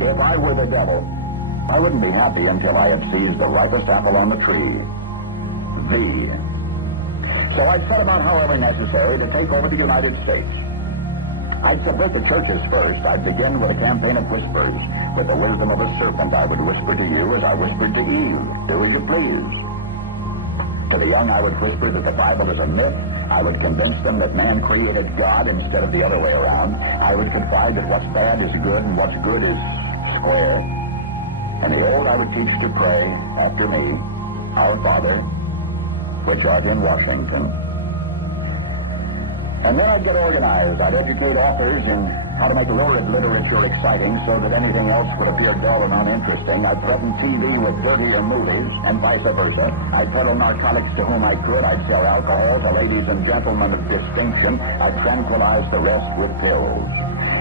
If I were the devil, I wouldn't be happy until I had seized the ripest apple on the tree. Thee. So I'd set about, however necessary, to take over the United States. I'd subvert the churches first. I'd begin with a campaign of whispers. With the wisdom of a serpent, I would whisper to you as I whispered to Eve. Do as you please. To the young, I would whisper that the Bible is a myth. I would convince them that man created God instead of the other way around. I would confide that what's bad is good and what's good is square. And the old I would teach to pray after me, Our Father, which art in Washington. And then I'd get organized. I'd educate authors in how to make lurid literature exciting so that anything else would appear dull and uninteresting. I'd threaten TV with dirtier movies, and vice versa. I'd peddle narcotics to whom I could. I'd sell alcohol to ladies and gentlemen of distinction. I'd tranquilize the rest with pills.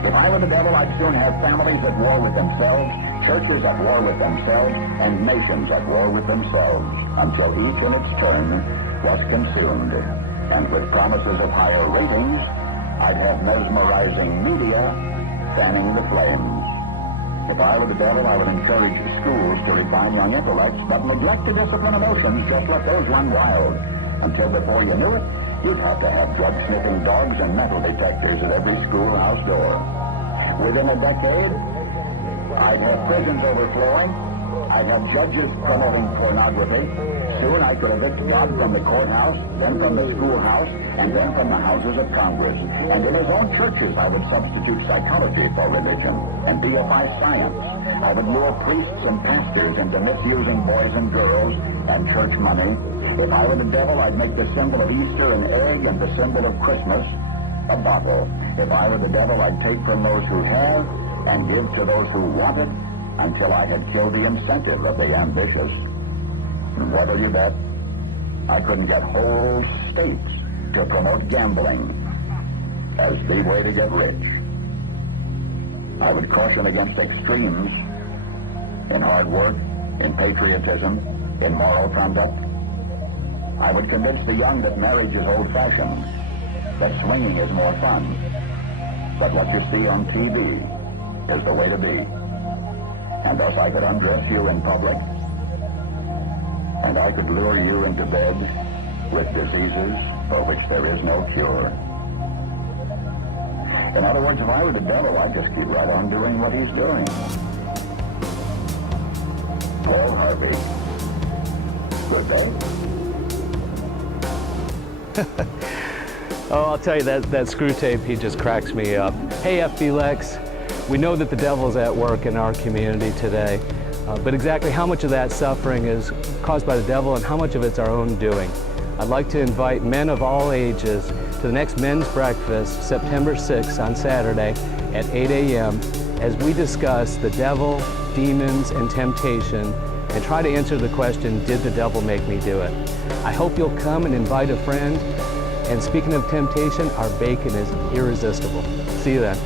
If I were the devil, I'd soon have families at war with themselves, churches at war with themselves, and nations at war with themselves, until each in its turn was consumed. And with promises of higher ratings, I'd have mesmerizing media fanning the flames. If I were the devil, I would encourage schools to refine young intellects, but neglect to discipline emotions, just let those run wild. Until before you knew it, you'd have to have drug-sniffing dogs and metal detectors at every schoolhouse door. Within a decade, I'd have prisons overflowing. I'd have judges promoting pornography. Soon I could evict God from the courthouse, then from the schoolhouse, and then from the houses of Congress. And in his own churches, I would substitute psychology for religion and deify science. I would lure priests and pastors into misusing boys and girls and church money. If I were the devil, I'd make the symbol of Easter an egg and the symbol of Christmas a bottle. If I were the devil, I'd take from those who have and give to those who want it, until I had killed the incentive of the ambitious. And what'll you bet? I couldn't get whole states to promote gambling as the way to get rich. I would caution against extremes in hard work, in patriotism, in moral conduct. I would convince the young that marriage is old-fashioned, that swinging is more fun, but what you see on TV is the way to be. And thus I could undress you in public, and I could lure you into bed with diseases for which there is no cure. In other words, if I were the devil, I'd just keep right on doing what he's doing. Paul Harvey. Good day. Oh, I'll tell you, that screw tape, he just cracks me up. Hey, FB Lex. We know that the devil's at work in our community today, but exactly how much of that suffering is caused by the devil and how much of it's our own doing. I'd like to invite men of all ages to the next men's breakfast, September 6th on Saturday at 8 a.m. as we discuss the devil, demons, and temptation and try to answer the question, did the devil make me do it? I hope you'll come and invite a friend. And speaking of temptation, our bacon is irresistible. See you then.